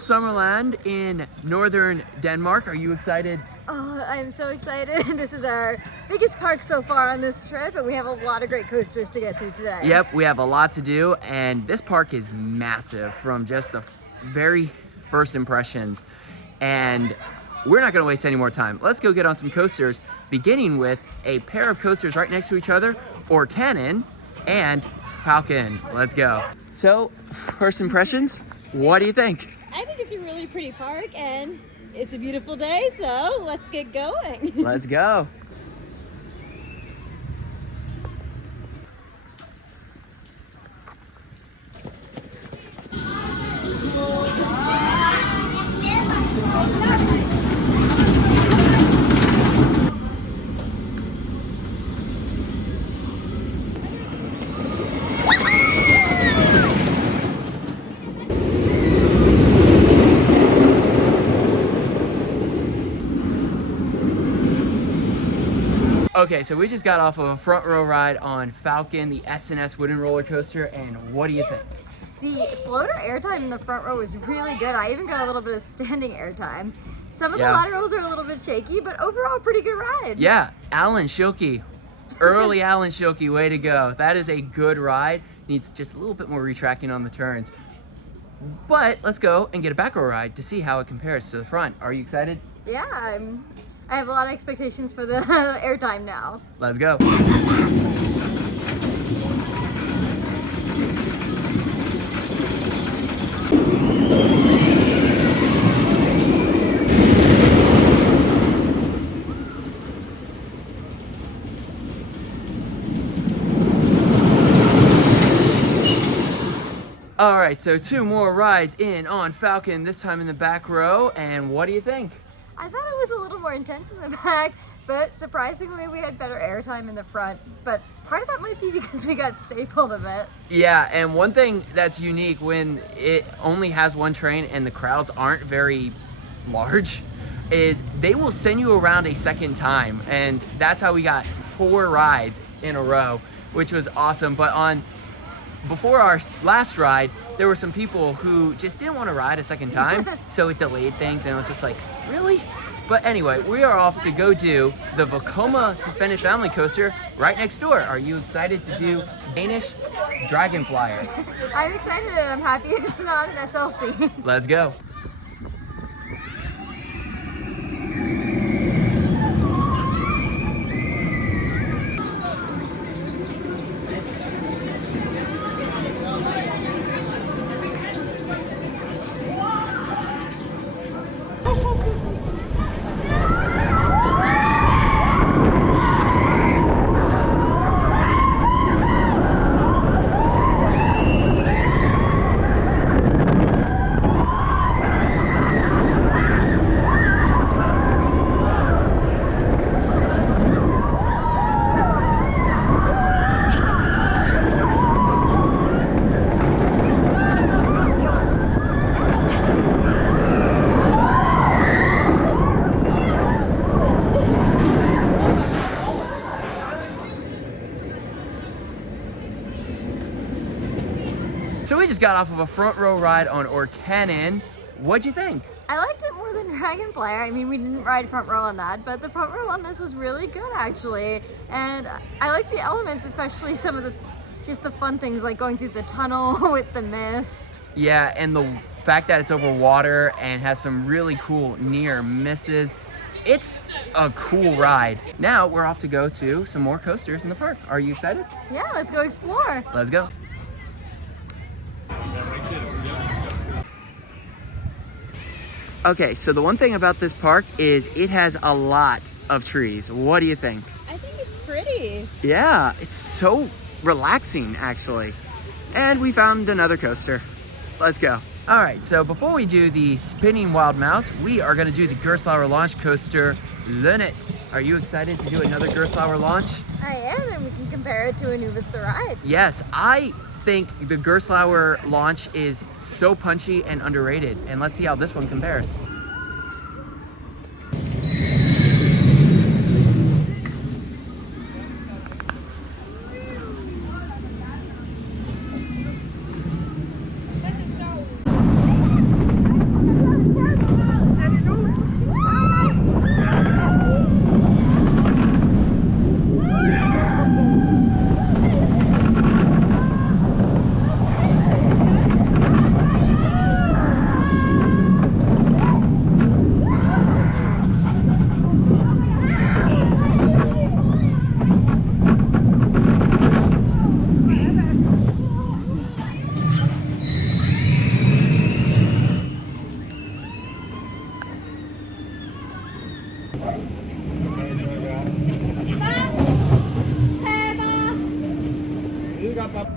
Sommerland in northern Denmark. Are you excited? Oh, I'm so excited. This is our biggest park so far on this trip, and we have a lot of great coasters to get to today. Yep, we have a lot to do, and this park is massive from just the very first impressions. And we're not gonna waste any more time. Let's go get on some coasters, beginning with a pair of coasters right next to each other, Orkanen and Falcon. Let's go. So, first impressions, what do you think? I think it's a really pretty park, and it's a beautiful day, so let's get going. Let's go. Okay, so we just got off of a front row ride on Falcon, the S&S wooden roller coaster, and what do you think? The floater airtime in the front row was really good. I even got a little bit of standing airtime. Some of the laterals are a little bit shaky, but overall pretty good ride. Yeah, Alan Schilke, early Alan Schilke, way to go. That is a good ride. Needs just a little bit more retracking on the turns. But let's go and get a back row ride to see how it compares to the front. Are you excited? Yeah, I have a lot of expectations for the airtime now. Let's go. All right, so two more rides in on Falcon, this time in the back row, and what do you think? I thought it was a little more intense in the back, but surprisingly we had better airtime in the front. But part of that might be because we got stapled a bit. Yeah, and one thing that's unique when it only has one train and the crowds aren't very large is they will send you around a second time. And that's how we got 4 rides in a row, which was awesome. But before our last ride, there were some people who just didn't want to ride a second time, so it delayed things, and it was just like, really? But anyway, we are off to go do the Vekoma suspended family coaster right next door. Are you excited to do Danish Dragon Flyer? I'm excited and I'm happy it's not an SLC. Let's go. So we just got off of a front row ride on Orkanen. What'd you think? I liked it more than Dragon Flyer. I mean, we didn't ride front row on that, but the front row on this was really good actually. And I like the elements, especially some of just the fun things like going through the tunnel with the mist. Yeah, and the fact that it's over water and has some really cool near misses. It's a cool ride. Now we're off to go to some more coasters in the park. Are you excited? Yeah, let's go explore. Let's go. Okay, so the one thing about this park is it has a lot of trees. What do you think? I think it's pretty. Yeah, it's so relaxing actually. And we found another coaster. Let's go. All right, so before we do the spinning wild mouse, we are gonna do the Gerstlauer launch coaster, Lunit. Are you excited to do another Gerstlauer launch? I am, and we can compare it to Anubis the Ride. Yes, I think the Gerstlauer launch is so punchy and underrated. And let's see how this one compares.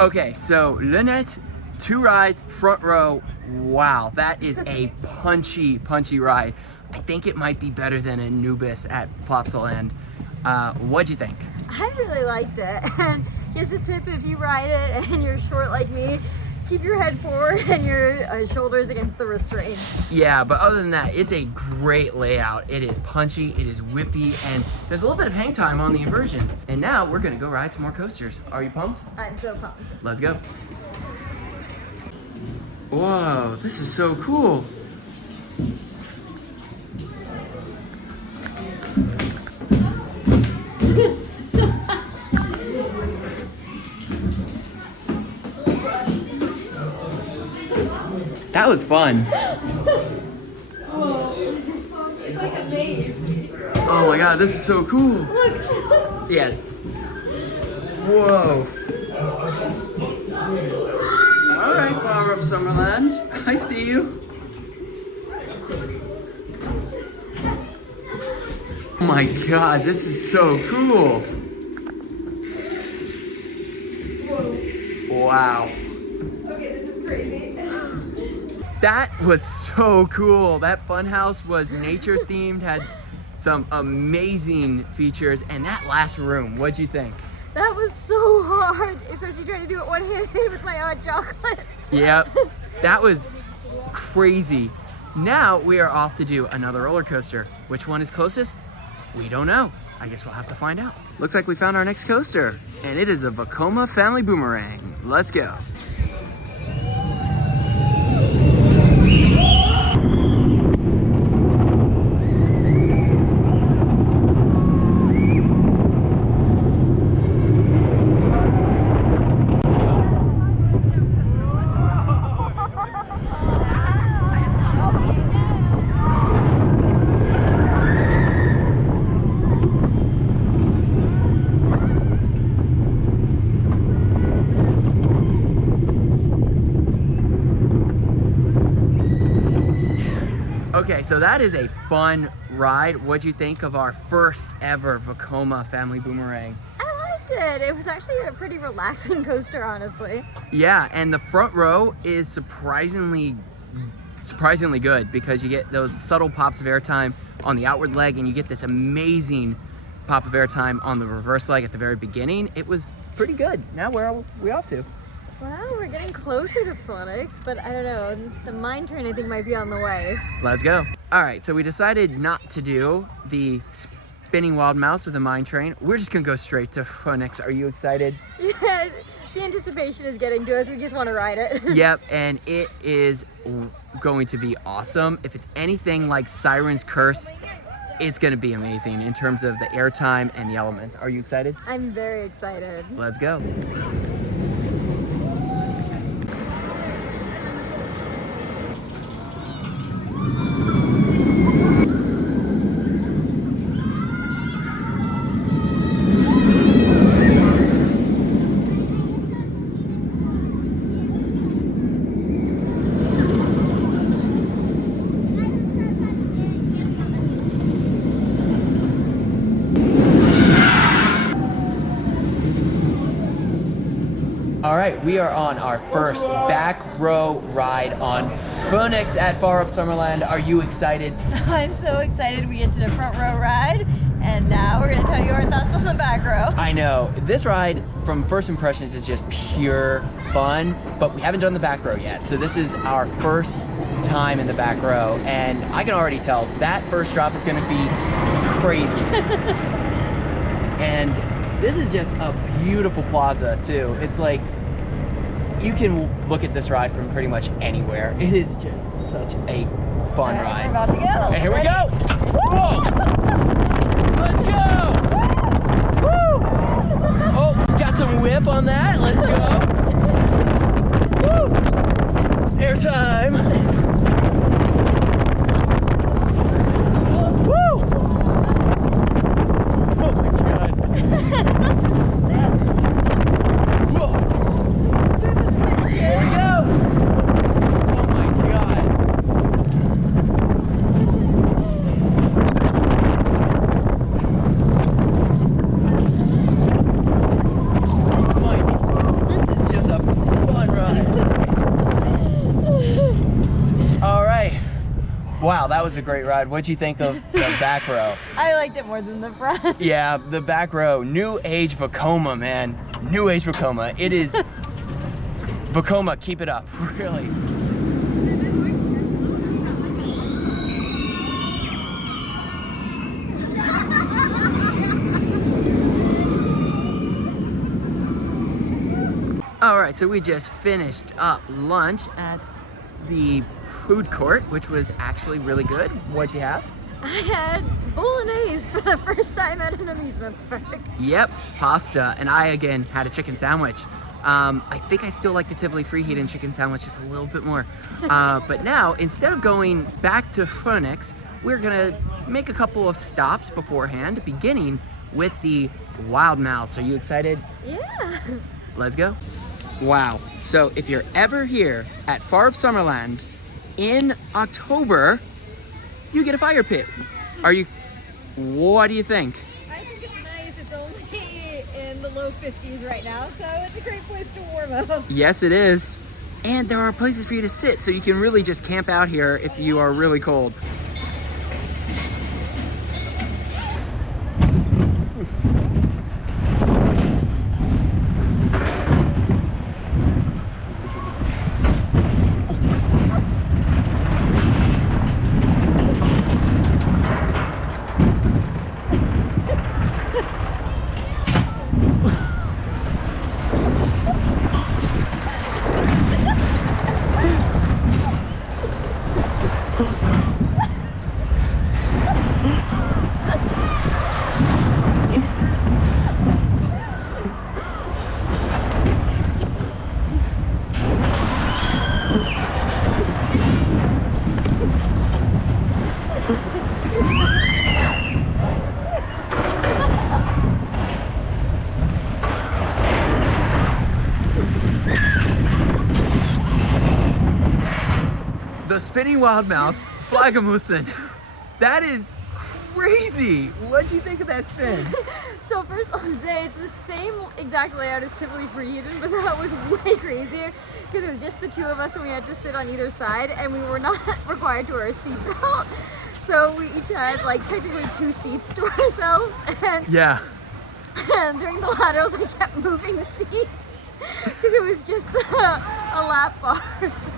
Okay, so Lynette, 2 rides, front row. Wow, that is a punchy ride. I think it might be better than Anubis at Plopsaland. What'd you think? I really liked it. And here's a tip: if you ride it and you're short like me, keep your head forward and your shoulders against the restraints. Yeah, but other than that, it's a great layout. It is punchy, it is whippy, and there's a little bit of hang time on the inversions. And now we're gonna go ride some more coasters. Are you pumped? I'm so pumped. Let's go. Whoa, this is so cool. That was fun. Whoa. It's like a maze. Oh my god, this is so cool. Look. Yeah. Whoa. Alright, Fårup Sommerland. I see you. Oh my god, this is so cool. Whoa. Wow. Okay, this is crazy. That was so cool. That funhouse was nature themed, had some amazing features, and that last room, what'd you think? That was so hard, especially trying to do it one-handed with my hot chocolate. Yep, that was crazy. Now we are off to do another roller coaster. Which one is closest? We don't know. I guess we'll have to find out. Looks like we found our next coaster, and it is a Vekoma family boomerang. Let's go. Okay, so that is a fun ride. What'd you think of our first ever Vekoma family boomerang? I liked it. It was actually a pretty relaxing coaster, honestly. Yeah, and the front row is surprisingly good because you get those subtle pops of airtime on the outward leg, and you get this amazing pop of airtime on the reverse leg at the very beginning. It was pretty good. Now where are we off to? Well, we're getting closer to Fønix, but I don't know. The mine train, I think, might be on the way. Let's go. All right, so we decided not to do the spinning wild mouse with the mine train. We're just gonna go straight to Fønix. Are you excited? Yeah, the anticipation is getting to us. We just want to ride it. Yep, and it is going to be awesome. If it's anything like Siren's Curse, it's gonna be amazing in terms of the airtime and the elements. Are you excited? I'm very excited. Let's go. All right, we are on our first back row ride on Fønix at Fårup Sommerland. Are you excited? I'm so excited. We just did a front row ride, and now we're gonna tell you our thoughts on the back row. I know, this ride from first impressions is just pure fun, but we haven't done the back row yet. So this is our first time in the back row, and I can already tell that first drop is gonna be crazy. And this is just a beautiful plaza too. It's like, you can look at this ride from pretty much anywhere. It is just such a fun ride. We're about to go. And here we go. Whoa! Let's go! Woo! Oh, got some whip on that. Let's go. Woo! Airtime. Woo! Oh my god. Whoa! Here we go! Oh my god! This that was a great ride. What'd you think of the back row? I liked it more than the front. Yeah, the back row. New age Vekoma, man. New age Vekoma. It is Vekoma, keep it up. Really. All right, so we just finished up lunch at the food court, which was actually really good. What'd you have? I had bolognese for the first time at an amusement park. Yep, pasta, and I again had a chicken sandwich. I think I still like the Tivoli Freeheating chicken sandwich just a little bit more. But now, instead of going back to Fønix, we're gonna make a couple of stops beforehand, beginning with the Wild Mouse. Are you excited? Yeah. Let's go. Wow, so if you're ever here at Fårup Sommerland in October, you get a fire pit. What do you think? I think it's nice. It's only in the low 50s right now, so it's a great place to warm up. Yes, it is. And there are places for you to sit, so you can really just camp out here if you are really cold. The spinning wild mouse, Flagamussen. That is crazy. What'd you think of that spin? So first I'll say it's the same exact layout as Tivoli Freeheating, but that was way crazier because it was just the two of us and we had to sit on either side and we were not required to wear a seatbelt. So we each had like technically 2 seats to ourselves, and Yeah. and during the laterals I kept moving the seats because it was just a lap bar.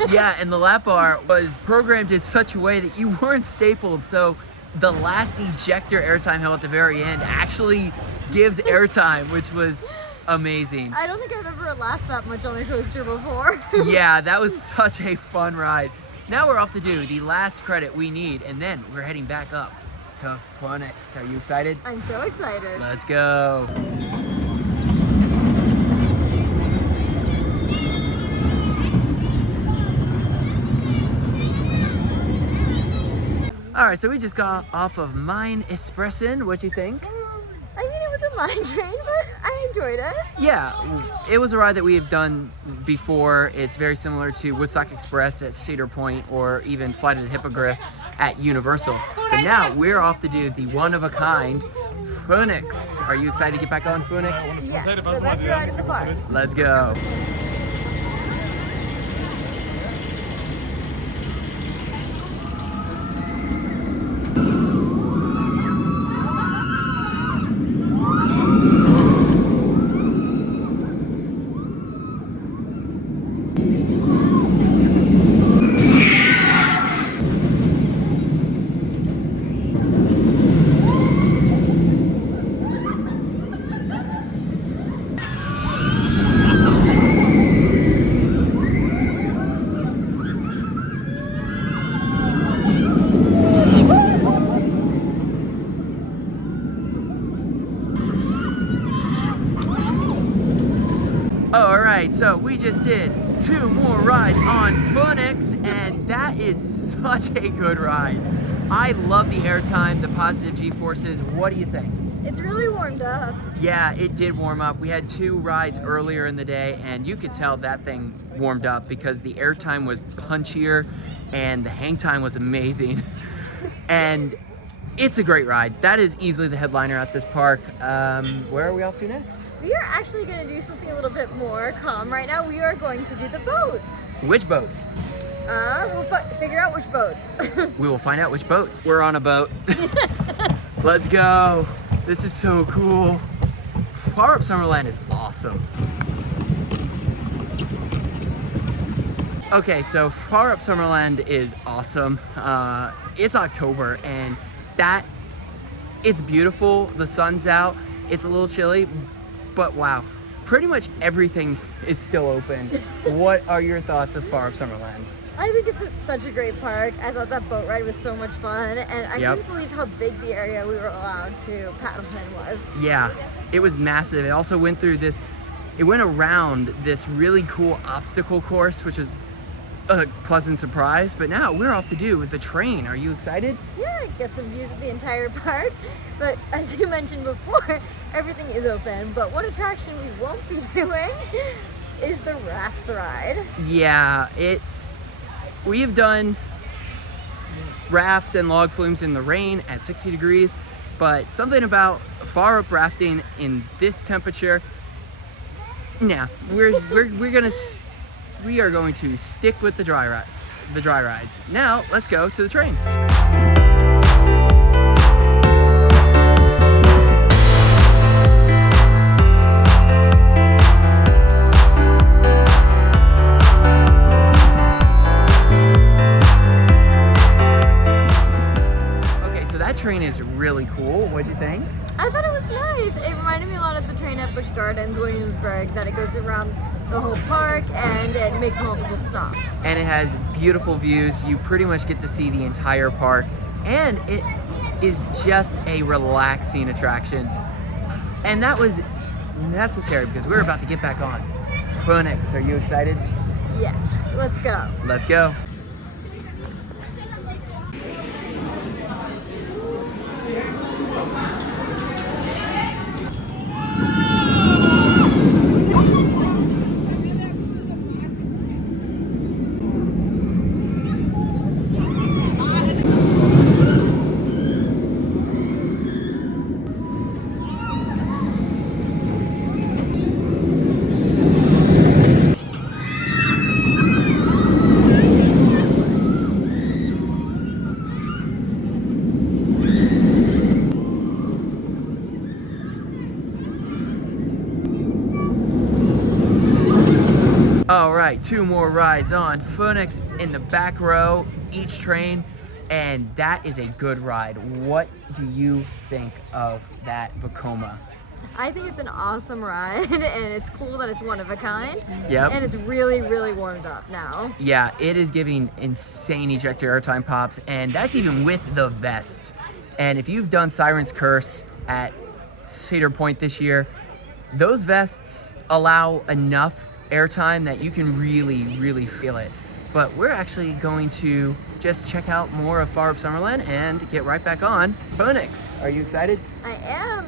Yeah, and the lap bar was programmed in such a way that you weren't stapled, so the last ejector airtime hill at the very end actually gives airtime, which was amazing. I don't think I've ever laughed that much on a coaster before. Yeah, that was such a fun ride. Now we're off to do the last credit we need, and then we're heading back up to Fønix. Are you excited? I'm so excited. Let's go. All right, so we just got off of Mine Espressen. What'd you think? I mean, it was a mine train, but I enjoyed it. Yeah, it was a ride that we have done before. It's very similar to Woodstock Express at Cedar Point or even Flight of the Hippogriff at Universal. But now we're off to do the one-of-a-kind Fønix. Are you excited to get back on Fønix? Yes, the best ride in the park. Let's go. Alright, so we just did 2 more rides on Fønix, and that is such a good ride. I love the airtime, the positive G-forces. What do you think? It's really warmed up. Yeah, it did warm up. We had 2 rides earlier in the day, and you could tell that thing warmed up because the airtime was punchier and the hang time was amazing. And it's a great ride. That is easily the headliner at this park. Where are we off to next? We are actually going to do something a little bit more calm right now. We are going to do the boats. Which boats? We'll figure out which boats. We will find out which boats. We're on a boat. Let's go. This is so cool. Fårup Sommerland is awesome. Okay, so Fårup Sommerland is awesome. It's October and it's beautiful. The sun's out. It's a little chilly, but wow. Pretty much everything is still open. What are your thoughts of Fårup Sommerland? I think it's such a great park. I thought that boat ride was so much fun, and I couldn't believe how big the area we were allowed to paddle in was. Yeah, it was massive. It also went through it went around this really cool obstacle course, which was a pleasant surprise, but now we're off to do with the train. Are you excited? Yeah, get some views of the entire park. But as you mentioned before, everything is open, but one attraction we won't be doing is the rafts ride. Yeah, we have done rafts and log flumes in the rain at 60 degrees, but something about Fårup rafting in this temperature, nah, we are going to stick with the dry rides. Now, let's go to the train. Train is really cool. What'd you think? I thought it was nice. It reminded me a lot of the train at Busch Gardens, Williamsburg, that it goes around the whole park and it makes multiple stops. And it has beautiful views. You pretty much get to see the entire park, and it is just a relaxing attraction. And that was necessary because we're about to get back on Fønix. Are you excited? Yes. Let's go. Let's go. All right, 2 more rides on Fønix in the back row, each train, and that is a good ride. What do you think of that Vekoma? I think it's an awesome ride, and it's cool that it's one of a kind. Yep. And it's really, really warmed up now. Yeah, it is giving insane ejector airtime pops, and that's even with the vest. And if you've done Siren's Curse at Cedar Point this year, those vests allow enough airtime that you can really, really feel it. But we're actually going to just check out more of Fårup Sommerland and get right back on Fønix. Are you excited? I am.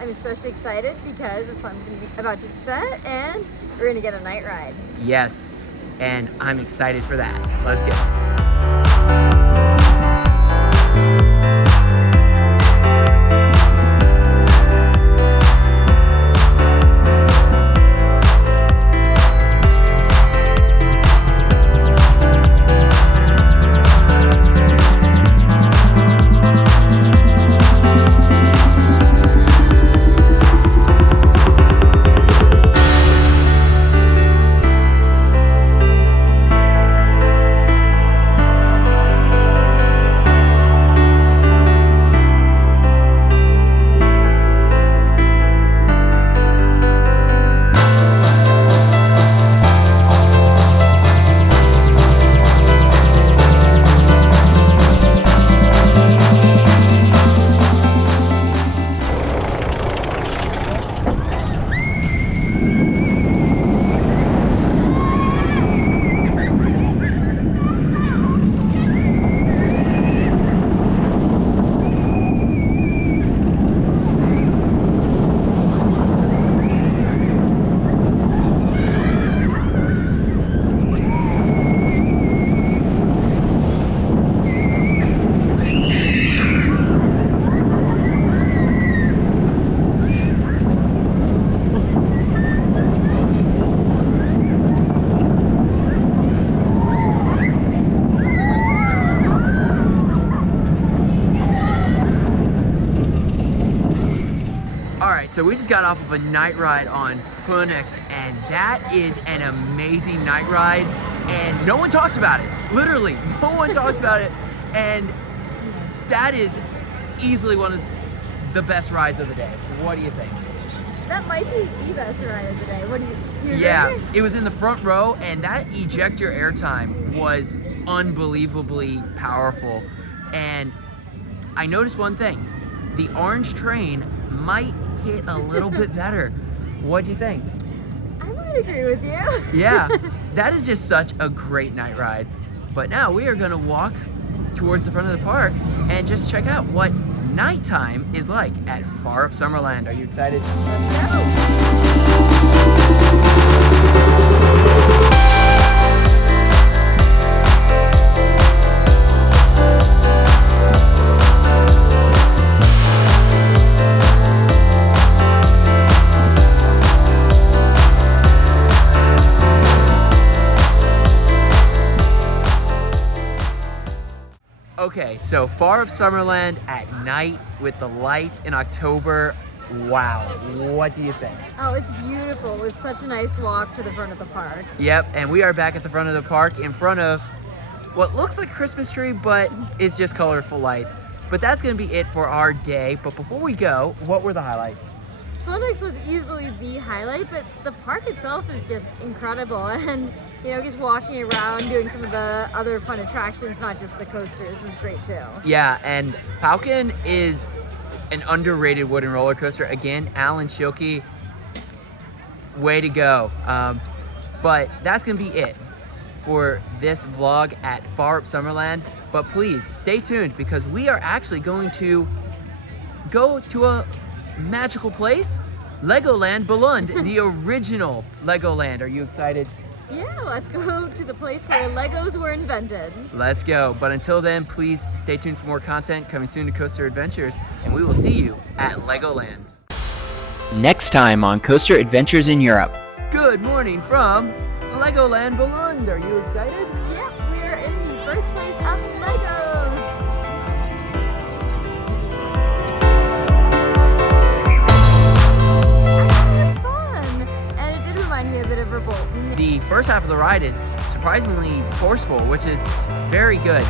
I'm especially excited because the sun's going to be about to set and we're going to get a night ride. Yes, and I'm excited for that. Let's go. So we just got off of a night ride on Fønix, and that is an amazing night ride, and no one talks about it. Literally, no one talks about it, and that is easily one of the best rides of the day. What do you think? That might be the best ride of the day. What do you Yeah, agree? it was in the front row, and that ejector airtime was unbelievably powerful. And I noticed one thing: the orange train might hit a little bit better. What do you think? I might agree with you. Yeah, that is just such a great night ride. But now we are gonna walk towards the front of the park and just check out what nighttime is like at Fårup Sommerland. Are you excited? Let's go. Okay, so Fårup Sommerland at night with the lights in October. Wow, what do you think? Oh, it's beautiful. It was such a nice walk to the front of the park. Yep, and we are back at the front of the park in front of what looks like a Christmas tree, but it's just colorful lights. But that's gonna be it for our day. But before we go, what were the highlights? Fønix was easily the highlight, but the park itself is just incredible. And you know, just walking around, doing some of the other fun attractions, not just the coasters, was great too. Yeah, and Falcon is an underrated wooden roller coaster. Again, Alan Schilke, way to go. But that's gonna be it for this vlog at Fårup Sommerland. But please stay tuned, because we are actually going to go to a magical place, Legoland Billund, the original Legoland. Are you excited? Yeah, let's go to the place where Legos were invented. Let's go. But until then, please stay tuned for more content coming soon to Coaster Adventures, and we will see you at Legoland. Next time on Coaster Adventures in Europe. Good morning from Legoland Billund. Are you excited? Yep, we're in the birthplace of Legos. It was fun, and it did remind me a bit of Revolt. The first half of the ride is surprisingly forceful, which is very good.